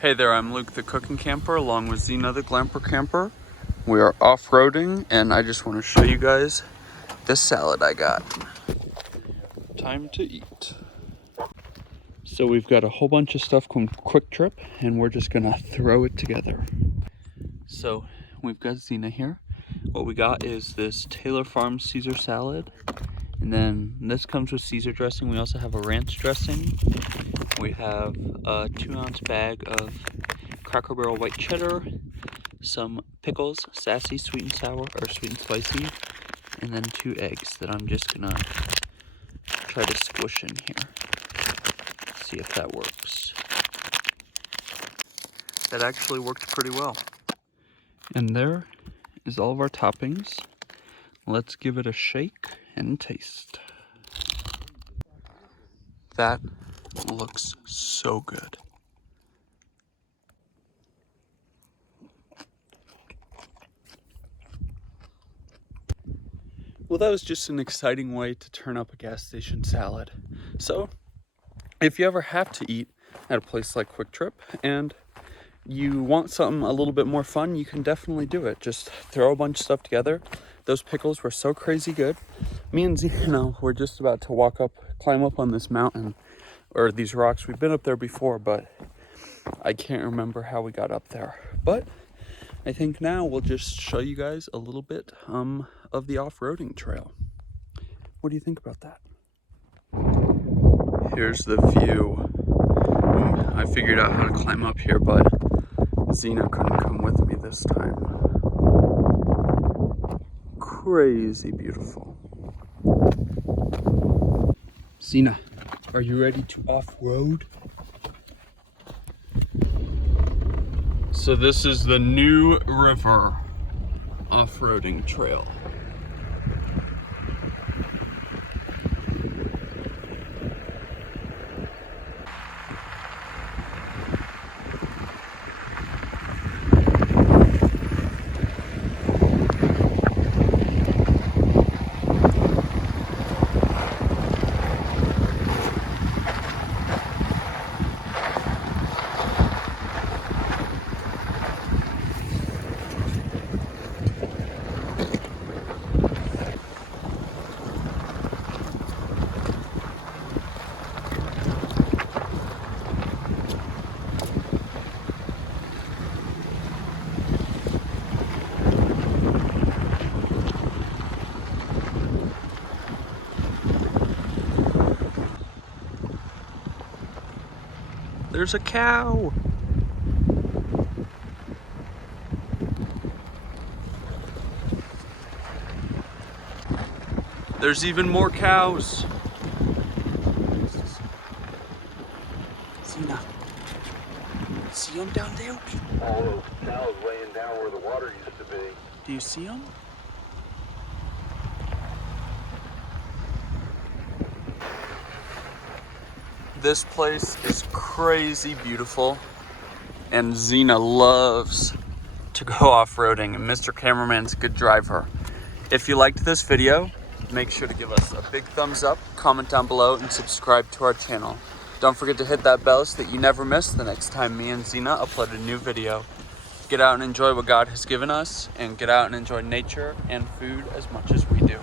Hey there, I'm Luke the Cookin camper along with Zena the Glamper camper. We are off-roading and I just want to show you guys this salad I got. Time to eat. So we've got a whole bunch of stuff from Quick Trip and we're just gonna throw it together. So we've got Zena here. What we got is this Taylor Farms Caesar salad. And then this comes with Caesar dressing. We also have a ranch dressing. We have a 2-ounce bag of Cracker Barrel white cheddar, some pickles, sassy, sweet and sour, or sweet and spicy, and then 2 eggs that I'm just gonna try to squish in here. See if that works. That actually worked pretty well. And there is all of our toppings. Let's give it a shake and taste. That looks so good. Well, that was just an exciting way to turn up a gas station salad. So, if you ever have to eat at a place like Quick Trip and you want something a little bit more fun, you can definitely do it. Just throw a bunch of stuff together. Those pickles were so crazy good. Me and Zena were just about to climb up on this mountain, or these rocks. We've been up there before, but I can't remember how we got up there. But I think now we'll just show you guys a little bit of the off-roading trail. What do you think about that? Here's the view. I figured out how to climb up here, but Zena couldn't come with me this time. Crazy beautiful. Zena, are you ready to off-road? So this is the New River off-roading trail. There's a cow. There's even more cows. Zena, see them down there? All those cows laying down where the water used to be. Do you see them? This place is crazy beautiful, and Zena loves to go off-roading, and Mr. Cameraman's a good driver. If you liked this video, make sure to give us a big thumbs up, comment down below, and subscribe to our channel. Don't forget to hit that bell so that you never miss the next time me and Zena upload a new video. Get out and enjoy what God has given us, and get out and enjoy nature and food as much as we do.